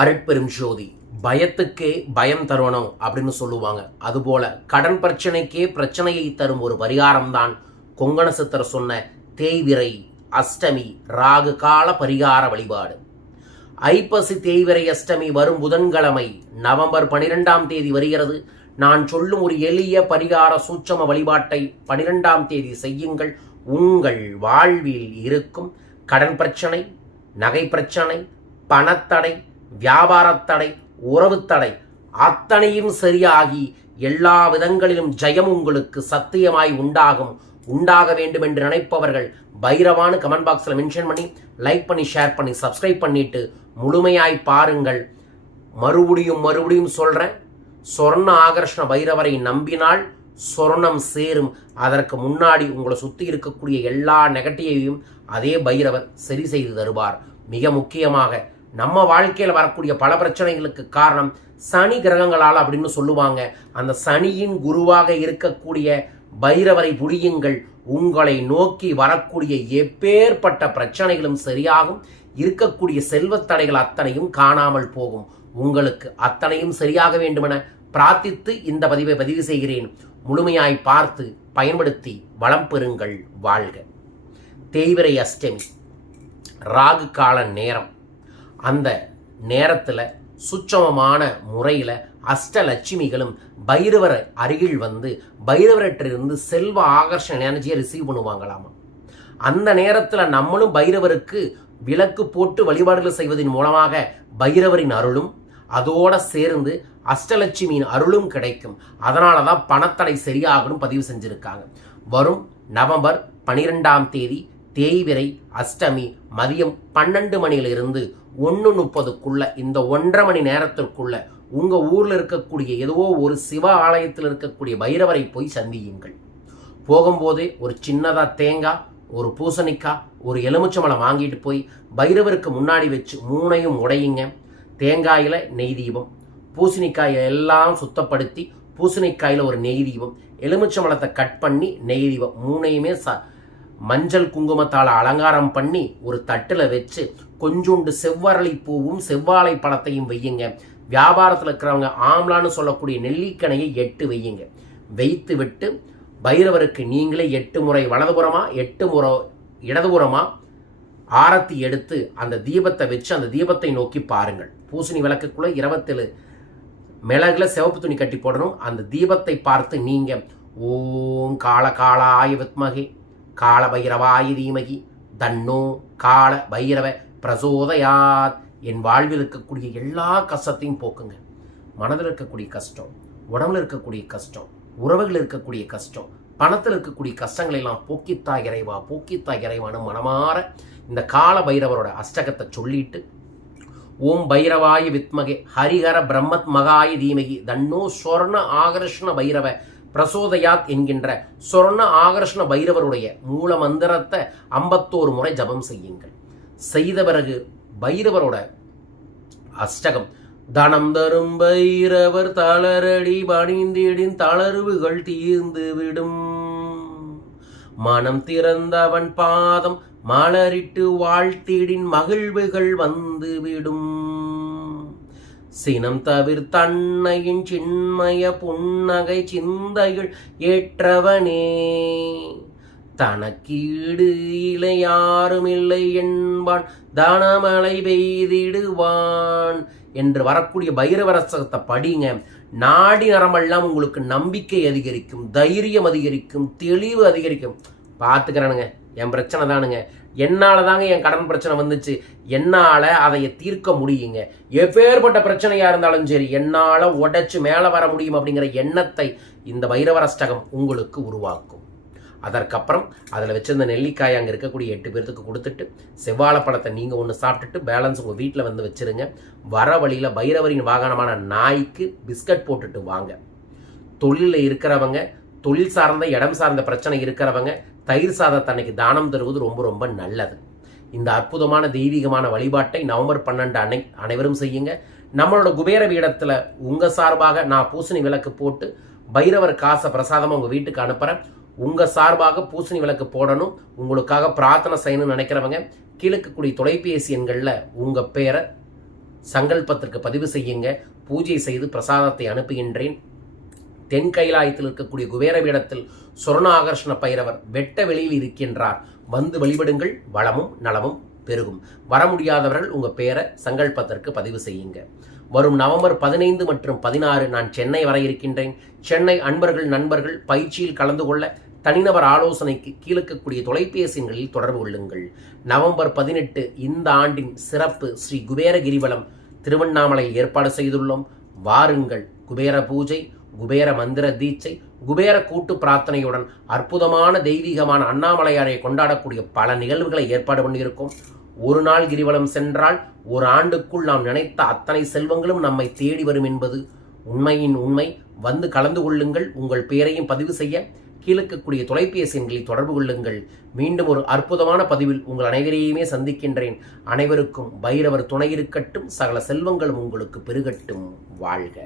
அருட்பெரும் ஜோதி பயத்துக்கே பயம் தருவணும் அப்படின்னு சொல்லுவாங்க. அதுபோல கடன் பிரச்சனைக்கே பிரச்சனையை தரும் ஒரு பரிகாரம் தான் கொங்கண சித்தர் சொன்ன தேய்விரை அஷ்டமி ராகு கால பரிகார வழிபாடு. ஐப்பசி தேய்விரை அஷ்டமி வரும் புதன்கிழமை நவம்பர் பனிரெண்டாம் தேதி வருகிறது. நான் சொல்லும் ஒரு எளிய பரிகார சூட்சம வழிபாட்டை பனிரெண்டாம் தேதி செய்யுங்கள். உங்கள் வாழ்வில் இருக்கும் கடன் பிரச்சனை நகை பிரச்சனை பணத்தடை வியாபாரத்தடை உறவுத்தடை அத்தனையும் சரியாகி எல்லா விதங்களிலும் ஜெயம் உங்களுக்கு சத்தியமாய் உண்டாகும் உண்டாக வேண்டும் என்று நினைப்பவர்கள் பைரவானு கமெண்ட் பாக்ஸில் மென்ஷன் பண்ணி லைக் பண்ணி ஷேர் பண்ணி சப்ஸ்கிரைப் பண்ணிட்டு முழுமையாய் பாருங்கள். மறுபடியும் மறுபடியும் சொல்கிறேன் சொர்ண ஆகர்ஷண பைரவரை நம்பினால் சொர்ணம் சேரும். அதற்கு முன்னாடி உங்களை சுற்றி இருக்கக்கூடிய எல்லா நெகட்டிவையும் அதே பைரவர் சரி செய்து தருவார். மிக முக்கியமாக நம்ம வாழ்க்கையில் வரக்கூடிய பல பிரச்சனைகளுக்கு காரணம் சனி கிரகங்களால் அப்படின்னு சொல்லுவாங்க. அந்த சனியின் குருவாக இருக்கக்கூடிய பைரவரை புரியுங்கள். உங்களை நோக்கி வரக்கூடிய எப்பேற்பட்ட பிரச்சனைகளும் சரியாகும். இருக்கக்கூடிய செல்வத் தடைகள் அத்தனையும் காணாமல் போகும். உங்களுக்கு அத்தனையும் சரியாக வேண்டுமென பிரார்த்தித்து இந்த பதிவை பதிவு செய்கிறேன். முழுமையாய் பார்த்து பயன்படுத்தி வளம் பெறுங்கள் வாழ்க. தேய்விரை அஷ்டமி. ராகு கால நேரம். அந்த நேரத்தில் சுச்சமமான முறையில் அஷ்டலட்சுமிகளும் பைரவர் அருகில் வந்து பைரவர்கிட்டிருந்து செல்வ ஆகர்ஷண எனர்ஜியை ரிசீவ் பண்ணுவாங்களாமா? அந்த நேரத்தில் நம்மளும் பைரவருக்கு விளக்கு போட்டு வழிபாடுகள் செய்வதன் மூலமாக பைரவரின் அருளும் அதோட சேர்ந்து அஷ்டலட்சுமியின் அருளும் கிடைக்கும். அதனால தான் பணத்தடை சரியாகணும் பதிவு செஞ்சுருக்காங்க. வரும் நவம்பர் பனிரெண்டாம் தேதி தேய்விரை அஷ்டமி மதியம் பன்னெண்டு மணியிலிருந்து ஒன்று முப்பதுக்குள்ள இந்த ஒன்றரை மணி நேரத்திற்குள்ள உங்கள் ஊரில் இருக்கக்கூடிய ஏதோ ஒரு சிவ ஆலயத்தில் இருக்கக்கூடிய பைரவரை போய் சந்தியுங்கள். போகும்போதே ஒரு சின்னதாக தேங்காய் ஒரு பூசணிக்காய் ஒரு எலுமிச்சம்பழம் வாங்கிட்டு போய் பைரவருக்கு முன்னாடி வச்சு மூணையும் உடையுங்க. தேங்காயில் நெய் தீபம் பூசணிக்காயை எல்லாம் சுத்தப்படுத்தி பூசணிக்காயில் ஒரு நெய் தீபம் எலுமிச்சம்பழத்தை கட் பண்ணி நெய் தீபம் மூணையுமே ச மஞ்சள் குங்குமத்தால் அலங்காரம் பண்ணி ஒரு தட்டில் வச்சு கொஞ்சோண்டு செவ்வரளி பூவும் செவ்வாழை பழத்தையும் வையுங்க. வியாபாரத்தில் இருக்கிறவங்க ஆம்லான்னு சொல்லக்கூடிய நெல்லிக்கனையை எட்டு வையுங்க. வைத்து விட்டு பைரவருக்கு நீங்களே எட்டு முறை வலதுபுறமா எட்டு முறை இடதுபுறமா ஆரத்தி எடுத்து அந்த தீபத்தை வச்சு அந்த தீபத்தை நோக்கி பாருங்கள். பூசணி விளக்குக்குள்ளே இருபத்தேழு மிளகுல சிவப்பு துணி கட்டி போடணும். அந்த தீபத்தை பார்த்து நீங்கள் ஓம் கால காலாய வித்மகே. கால பைரவாய தீமகி தன்னோ கால பைரவ பிரசோதயாத். என் வாழ்வில் இருக்கக்கூடிய எல்லா கஷ்டத்தையும் போக்குங்க. மனதில் இருக்கக்கூடிய கஷ்டம் உடம்புல இருக்கக்கூடிய கஷ்டம் உறவுகள் இருக்கக்கூடிய கஷ்டம் பணத்தில் இருக்கக்கூடிய கஷ்டங்களை எல்லாம் போக்கித்தா இறைவா போக்கித்தா இறைவான்னு மனமாற இந்த கால பைரவரோட அஷ்டகத்தை சொல்லிட்டு ஓம் பைரவாய வித்மகே ஹரிஹர பிரம்மத் மகாய தீமகி தன்னோ சொர்ண ஆகர்ஷ்ண பைரவ பிரசோதயாத் என்கின்ற சொர்ண ஆகர்ஷ்ண பைரவருடைய மூல மந்திரத்தை ஐம்பத்தோரு முறை ஜபம் செய்யுங்கள். செய்த பிறகு பைரவரோட அஷ்டகம். தனம் தரும் பைரவர் தளரடி பணிந்திடின் தளர்வுகள் தீர்ந்து விடும் மனம் திறந்தவன் பாதம் மலரிட்டு வாழ்த்திடின் மகிழ்வுகள் வந்துவிடும். சினம் தவிர் தன்னையின் சின்மய புன்னகை சிந்தைகள் ஏற்றவனே. தனக்கீடு இலை யாரும் இல்லை என்பான் தானமலை பெய்திடுவான் என்று வரக்கூடிய பைரவரசகத்தை படிங்க. நாடி நரம்பெல்லாம் உங்களுக்கு நம்பிக்கை அதிகரிக்கும் தைரியம் அதிகரிக்கும் தெளிவு அதிகரிக்கும். பார்த்துக்கிறேனுங்க என் பிரச்சனை தானுங்க. என்னால் தாங்க என் கடன் பிரச்சனை வந்துச்சு. என்னால் அதை தீர்க்க முடியுங்க. எப்பேற்பட்ட பிரச்சனையாக இருந்தாலும் சரி என்னால் உடைச்சு மேலே வர முடியும் அப்படிங்கிற எண்ணத்தை இந்த பைரவரஷ்டகம் உங்களுக்கு உருவாக்கும். அதற்கப்புறம் அதில் வச்சிருந்த நெல்லிக்காய் அங்கே இருக்கக்கூடிய எட்டு பேர்த்துக்கு கொடுத்துட்டு செவ்வாழை பழத்தை நீங்கள் ஒன்று சாப்பிட்டுட்டு பேலன்ஸ் உங்கள் வீட்டில் வந்து வச்சுருங்க. வர வழியில் பைரவரின் வாகனமான நாய்க்கு பிஸ்கட் போட்டுட்டு வாங்க. தொழிலில் இருக்கிறவங்க தொழில் சார்ந்த இடம் சார்ந்த பிரச்சனை இருக்கிறவங்க தயிர் சாதத்தை அன்னைக்கு தானம் தருவது ரொம்ப ரொம்ப நல்லது. இந்த அற்புதமான தெய்வீகமான வழிபாட்டை நவம்பர் பன்னெண்டு அன்னை அனைவரும் செய்யுங்க. நம்மளோட குபேர பீடத்தில் உங்கள் சார்பாக நான் பூசணி விளக்கு போட்டு பைரவர் காசை பிரசாதமாக உங்கள் வீட்டுக்கு அனுப்புகிறேன் உங்கள் சார்பாக பூசணி விளக்கு போடணும். உங்களுக்காக பிரார்த்தனை செய்யணும்னு நினைக்கிறவங்க கீழக்கக்கூடிய தொலைபேசி எண்களில் உங்கள் பேரை சங்கல்பத்திற்கு பதிவு செய்யுங்க. பூஜை செய்து பிரசாதத்தை அனுப்புகின்றேன். தென் கைலாயத்தில் இருக்கக்கூடிய குபேர பீடத்தில் சொர்ண ஆகர்ஷண பைரவர் வெட்ட வெளியில் இருக்கின்றார். வந்து வழிபடுங்கள் வளமும் நலமும் பெருகும். வர முடியாதவர்கள் உங்கள் பெயரை சங்கல்பத்திற்கு பதிவு செய்யுங்க. வரும் நவம்பர் பதினைந்து மற்றும் பதினாறு நான் சென்னை வர இருக்கின்றேன். சென்னை அன்பர்கள் நண்பர்கள் பயிற்சியில் கலந்து கொள்ள தனிநபர் ஆலோசனைக்கு கீழக்கக்கூடிய தொலைபேசிகளில் தொடர்பு கொள்ளுங்கள். நவம்பர் பதினெட்டு இந்த ஆண்டின் சிறப்பு ஸ்ரீ குபேர கிரிவலம் திருவண்ணாமலையில் ஏற்பாடு செய்துள்ளோம். வாருங்கள் குபேர பூஜை குபேர மந்திர தீட்சை குபேர கூட்டு பிரார்த்தனையுடன் அற்புதமான தெய்வீகமான அண்ணாமலையாரை கொண்டாடக்கூடிய பல நிகழ்வுகளை ஏற்பாடு பண்ணியிருக்கோம். ஒரு நாள் கிரிவலம் சென்றால் ஒரு ஆண்டுக்குள் நாம் நினைத்த அத்தனை செல்வங்களும் நம்மை தேடி வரும் என்பது உண்மையின் உண்மை. வந்து கலந்து கொள்ளுங்கள். உங்கள் பெயரையும் பதிவு செய்ய. கீழக்கக்கூடிய தொலைபேசி எண்களில் தொடர்பு கொள்ளுங்கள். மீண்டும் ஒரு அற்புதமான பதிவில் உங்கள் அனைவரையுமே சந்திக்கின்றேன். அனைவருக்கும் பைரவர் துணை இருக்கட்டும். சகல செல்வங்களும் உங்களுக்கு பெருகட்டும். வாழ்க.